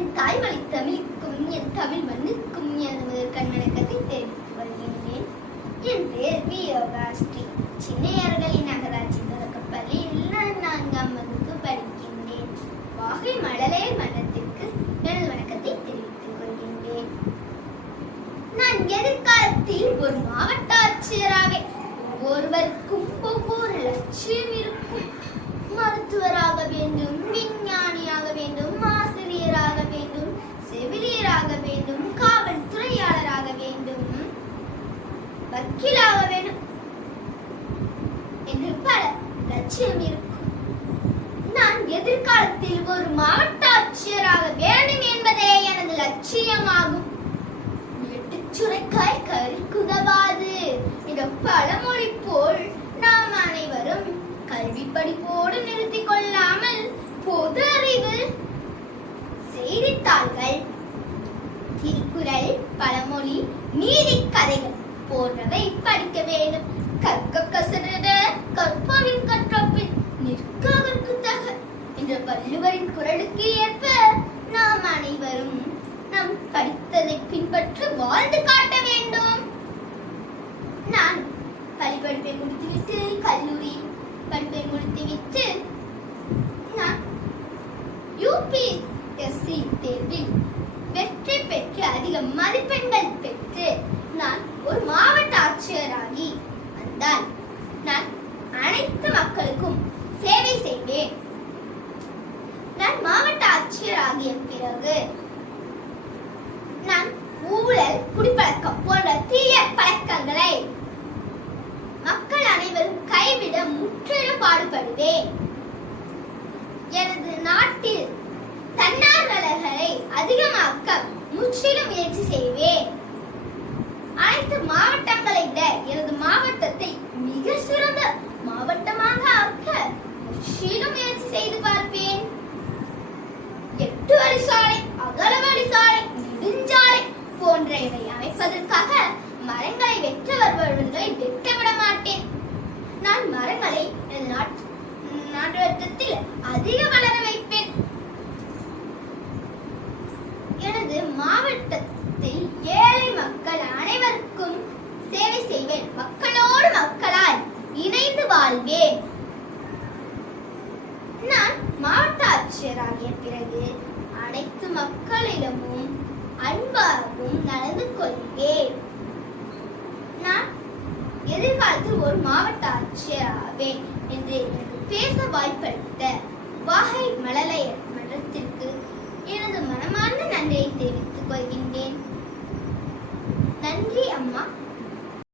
என் தாய்மொழி தமிழுக்கும் என் தமிழ் மண்ணுக்கும் என் முதல் கண்வணக்கத்தை தெரிவித்து கொள்கின்றேன். என் பேர் வி யோகாஸ்ரீ சின்னையார்களின் நகராட்சி தொடக்கப்பள்ளியில் நான் நான்காம் வகுப்பு படிக்கின்றேன். வாகை மழலையர் மன்னத்திற்கு எனது வணக்கத்தை தெரிவித்துக் கொள்கின்றேன். நான் எதிர்காலத்தில் ஒரு மாவட்ட ஆட்சியராக ஒவ்வொருவருக்கும் ஒவ்வொரு லட்சியம் இருக்கும். மருத்துவராக வேண்டும் விஞ்ஞானியாக வேண்டும் ஆசிரியராக வேண்டும் செவிலியராக வேண்டும் காவல்துறையாளராக வேண்டும் வக்கீலாக வேணும். என்று பல லட்சியம் இருக்கும். நான் எதிர்காலத்தில் ஒரு மாவட்ட ஆட்சியராக வேண்டும் என்பதே எனது லட்சியமாகும். சுரைக்காய் கருக்குதவாது என்ற பழமொழி போல் நாம் அனைவரும் கல்வி படிப்போடு நிறுத்திக் கொள்ளாமல் பொது அறிவு செய்தித்தாள்கள் திருக்குறள் பழமொழி நீதி போன்றவை படிக்க வேண்டும். கற்க கசட கற்பாவின் கற்றப்பின் நிற்க தக. என்ற வள்ளுவரின் குரலுக்கு ஏற்ப நாம் அனைவரும் நாம் படித்ததை பின்பற்றி வாழ்ந்து காட்ட வேண்டும். நான் பள்ளிப்படிப்பை முடித்துவிட்டு கல்லூரி படிப்பை முடித்துவிட்டு நான் யூபிஎஸ்சி தேர்வில் வெற்றி பெற்று அதிக மதிப்பெண்கள் பெற்று நான் ஒரு மாவட்ட ஆட்சியராகி வந்தால் நான் அனைத்து மக்களுக்கும் சேவை செய்வேன் நான் மாவட்ட ஆட்சியராகிய பிறகு நான் ஊழல் குடிப்பழக்கம் போன்ற தீய பழக்கங்களை மக்கள் அனைவரும் கைவிட முற்றிலும் பாடுபடுவேன். எனது நாட்டில் தன்னார்வலர்களை அதிகமாக்க முற்றிலும் முயற்சி செய்வேன். மாவட்டங்களை விட எனது மாவட்டத்தை மிக சிறந்த மாவட்டமாக ஆக்க முற்றிலும் முயற்சி செய்து பார்ப்பேன். எட்டு வழி சாலை அகல வழி சாலை நெடுஞ்சாலை போன்றவை அமைப்பதற்காக மரங்களை வெற்ற வருபவர்களை வெட்ட விட மாட்டேன். நான் மரங்களை எனது நாட்டு நாட்டுவட்டத்தில் அதிக வளர வைப்பேன். எனது மாவட்டத்தில் ஏழை மக்கள் அனைவரும் சேவை செய்வேன் மக்களோடு மக்களால் இணைந்து வாழ்வேன் நான் மாவட்ட ஆட்சியராகிய பிறகு அனைத்து மக்களிடமும் அன்பாகவும் நடந்து கொள்வேன். நான் எதிர்காலத்தில் ஒரு மாவட்ட ஆட்சியர் ஆவேன் என்று எனக்கு பேச வாய்ப்பளித்த வாகை மழலையர் மன்றத்திற்கு எனது மனமார்ந்த நன்றியை தெரிவித்துக் கொள்கின்றேன். நன்றி அம்மா.